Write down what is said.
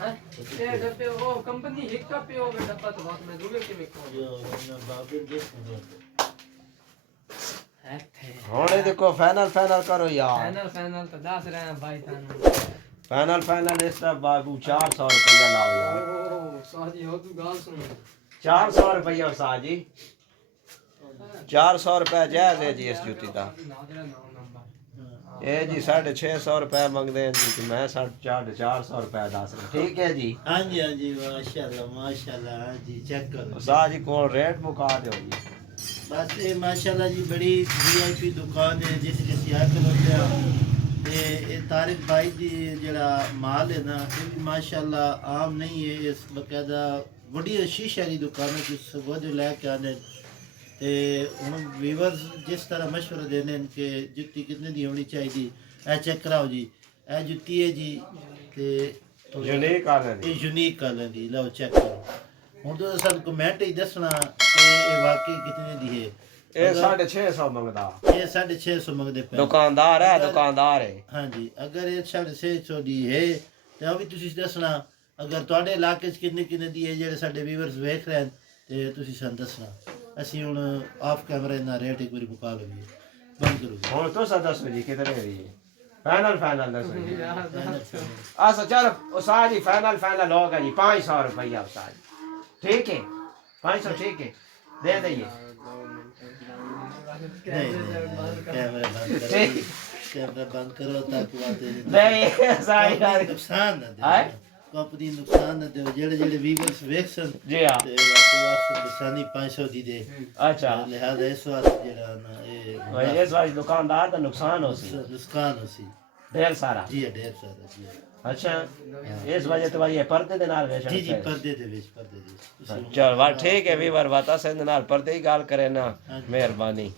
ये डब्बे वो कंपनी एक का पे होगा डब्बा तो बहुत मैं दूंगा कि मैं होने देखो फाइनल करो यार फाइनल तो 10 रहे हैं भाई फाइनल इस तरह बाबू 400 रुपया लाओ यार ओ साजी हो तू गाल सुन 400 रुपया साजी 400 रुपया जायज है जी इस जूती का ये जी 650 रुपया मंगते हैं जी मैं 450 रुपया दस रहा ठीक है जी हाँ जी माशाल्लाह हाँ जी चेक करो साजी को रेट मुका दो जी बस ये माशाल्लाह जी बड़ी वीआईपी दुकान है जिस आखिर होते हैं ये तारिक भाई दी जड़ा माल है ना ये भी माशाल्लाह आम नहीं है इस बकायदा बड़ी शीशे की दुकान है जिस वो जो लैके आने ते हम व्यूअर्स जिस तरह मशवरा देने कि जुत्ती कितने दी होनी चाहिए ए चेक कराओ जी ए जुत्ती है जी ते यूनिक कलर ये यूनिक कलर दी लो चेक करो ਹੁਣ तो सन कमेंट ही दसना कि ये वाकई कितने दी है ये 650 मंगदा ये 650 मंगदे पे दुकानदार है हाँ जी अगर ये 650 दी है तो अभी तुसी दसना अगर ਤੁਹਾਡੇ ਇਲਾਕੇ 'ਚ ਕਿੰਨੇ ਕਿੰਨੇ ਦੀ ਹੈ ਜਿਹੜੇ ਸਾਡੇ ਵੀਵਰਸ ਵੇਖ ਰਹੇ ਨੇ ਤੇ ਤੁਸੀਂ ਸਾਨੂੰ ਦੱਸਣਾ ਅਸੀਂ ਹੁਣ ਆਫ ਕੈਮਰਾ ਇਹਨਾਂ ਰੇਟ ਇੱਕ ਵਾਰੀ ਮੁਕਾ ਲਈਏ ਬੰਦ ਕਰੋ ਹੁਣ ਤੁਸੀਂ ਦੱਸੋ ਜੀ ਕਿਤਨੇ ਦੀ ਹੈ फाइनल ਦੱਸੋ ਜੀ अच्छा चल साजी फाइनल होगा जी 500 रुपया साजी ठीक है 500 ठीक है दे दइए कैमरा बंद करो ताकि नहीं साई नुकसान ना दे कंपनी नुकसान ना दे जेड़े व्यूअर्स वेखसन जी हां ते वास्ते निशानी 500 दी दे अच्छा लिहाजा इस वास्ते जेड़ा ना ये इस वाली दुकानदार का नुकसान हो सी नुकसान हो सी ढेर सारा जी ढेर सारा जी अच्छा इस वजह तो भाई ये पर्दे दे नाल वेच जी पर्दे दे विच चल वाह ठीक है वीवर बाता से नाल पर्दे ही गाल करे ना मेहरबानी